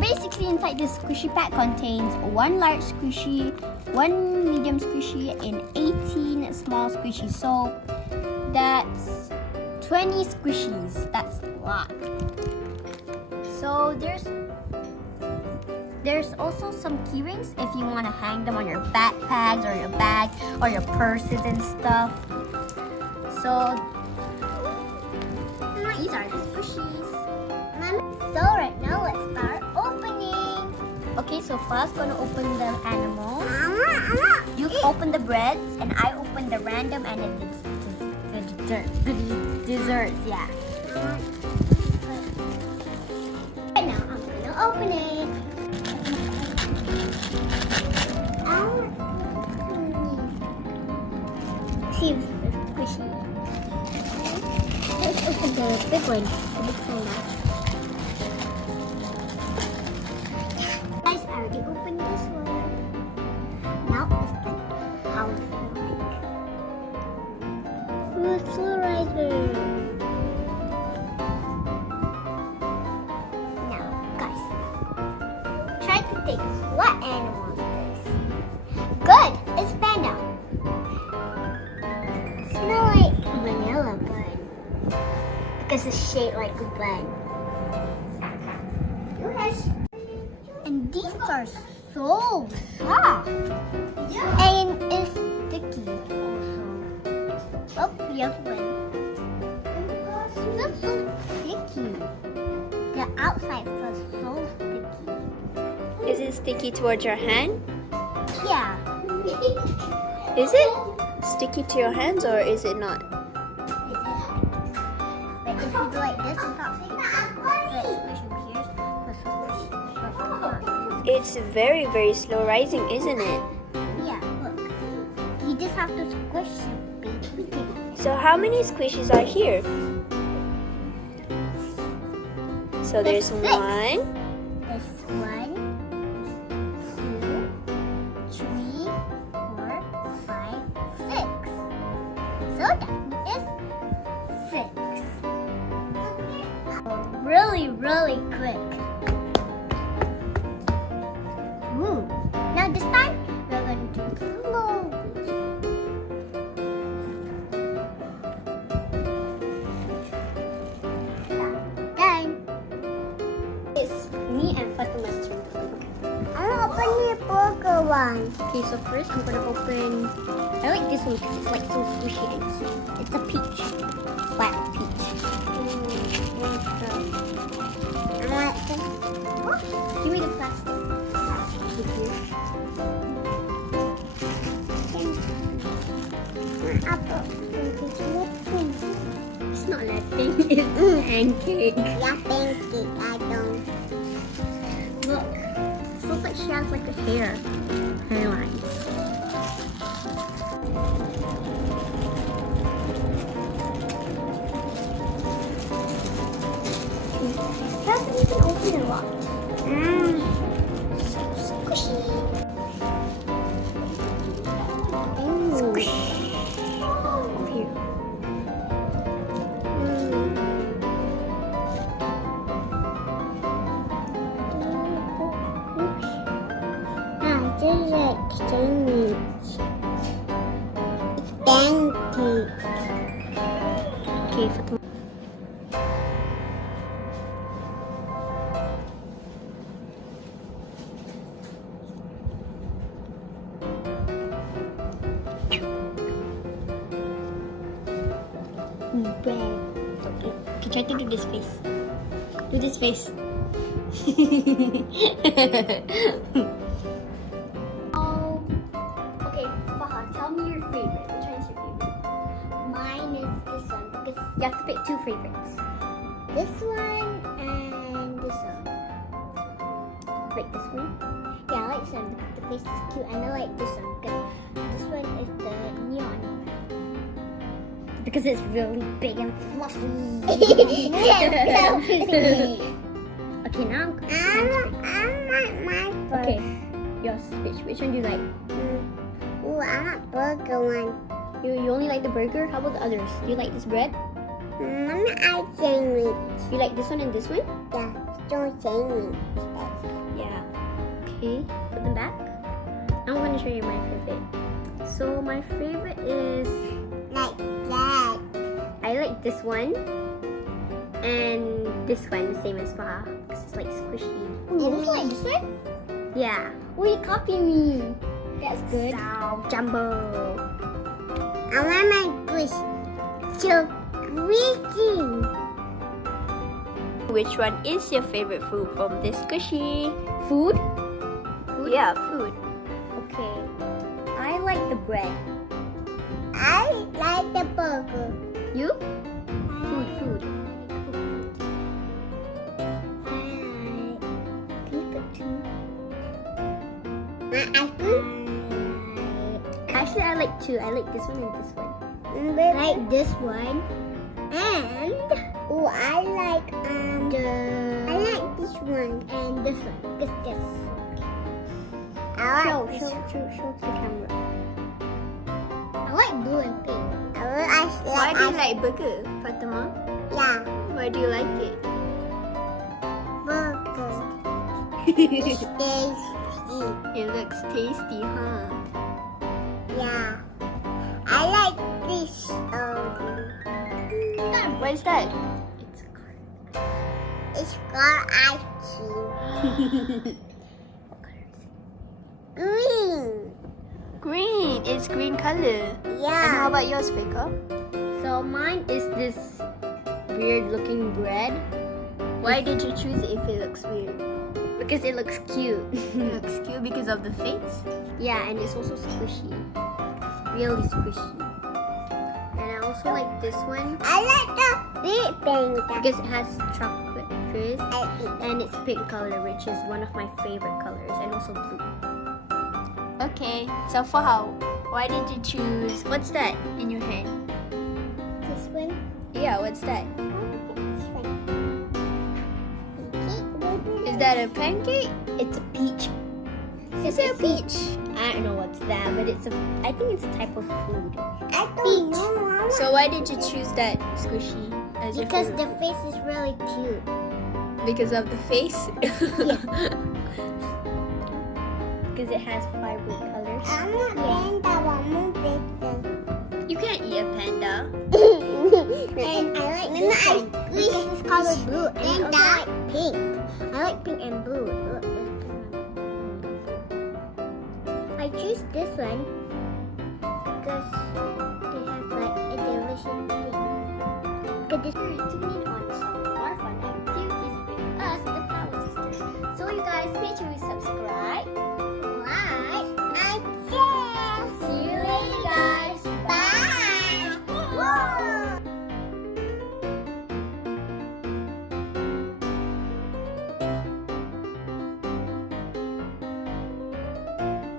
basically inside this squishy pack contains one large squishy, one medium squishy, and 18 small squishies. So that's 20 squishies. That's a lot. So there's also some key rings if you want to hang them on your backpacks or your bag or your purses and stuff. So these are the squishies. So right now let's start opening. Okay, so first gonna open the animals. You open the breads and I open the random and the desserts. Yeah. Right now I'm gonna open it. See if it's squishy. Let's open the big one. The big one now. Guys, I already opened this one. Now it's the how it feels like. Ooh, fluorizer. Now, guys, try to think what animal is this? Good, it's panda. Smell like vanilla bun because it's shaped like a bun. And these are so soft. And it's sticky also. Oh, the other one. It's so sticky. The outside feels so sticky. Is it sticky towards your hand? Yeah. Is it sticky to your hands or is it not? Like if you do like this, it's not sticky. It's very, very slow rising, isn't it? Yeah, look. You just have to squish it, baby. So how many squishies are here? So there's Six. one, This 1, 2, 3, 4, 5, 6. So that is 6. Really, really quick. Ooh. Now this time we're going to do it slowly. Done. It's me and Fatima's turn. I'm opening the burger one. Okay, so first I'm gonna open. I like this one because it's like so squishy and cute. It's a peach, flat peach. I want this. Give me the plastic. Apple. It's not Latin. It's pancake. Yeah, pancake. I don't. Look, it looks like she has like a hairline. Doesn't even open a lot. So squishy. Squish. Here. I just like sandwich. It's pancake. Okay, Fatima. Bread. Okay, try to do this face. Do this face. Oh. Okay, Faha, tell me your favorite. Which one is your favorite? Mine is this one because You have to pick two favorites. this one and this one. Like this one. Yeah, I like this one because the face is cute, and I like this one because this one is the neon. Because it's really big and fluffy. Okay, now I want my burger. Okay, yours. Which one do you like? Ooh, I want burger one. You only like the burger? How about the others? Do you like this bread? Mama, I sandwich. You like this one and this one? Yeah, don't sandwich. Yeah. Okay, put them back. I'm gonna show you my favorite. So my favorite is Like that. I like this one and this one, the same as Faha, because it's like squishy. You like this one? Yeah. Oh, you copy me. That's good. So jumbo. I want my squish. So squishy. Which one is your favorite food from this squishy? Food? Yeah, food. Okay. I like the bread. I like the burger. You? Food. Pizza too. My ice cream. Actually, I like two. I like this one and this one. I like this one. And oh, I like this one and this one. This. I like this. Show the camera. I like blue and pink. Why do you like burger, Fatima? Yeah, Why do you like it? burger. It's tasty. It looks tasty, huh? Yeah. I like this. What is that? It's called ice cream. Green. Green. It's green color. And how Yeah. about yours, Faker? So mine is this weird looking bread Why did you choose it if it looks weird? because it looks cute. It looks cute because of the face. Yeah, and it's also squishy. Really squishy. And I also like this one I like the big thing. because it has chocolate frizz I eat. and it's pink color, which is one of my favorite colors, and also blue. Okay, so for how? Why did you choose? What's that in your hand? This one. Yeah, what's that? This one. Is that a pancake? It's a peach. Is it a peach? I don't know what's that, but I think it's a type of food. I don't know, Mama. So why did you choose that squishy as your Because favorite the face is really cute. food? Because of the face? Because it has vibrant colors. I'm not getting that one You can't eat a panda. And I like this one because it's colored blue and I also like pink. I like pink and blue. Look, there's pink and blue. I choose this one because they have like a delicious thing. Look at this. Tune in on some more fun activities with us, the Flower Sisters. So you guys, make sure you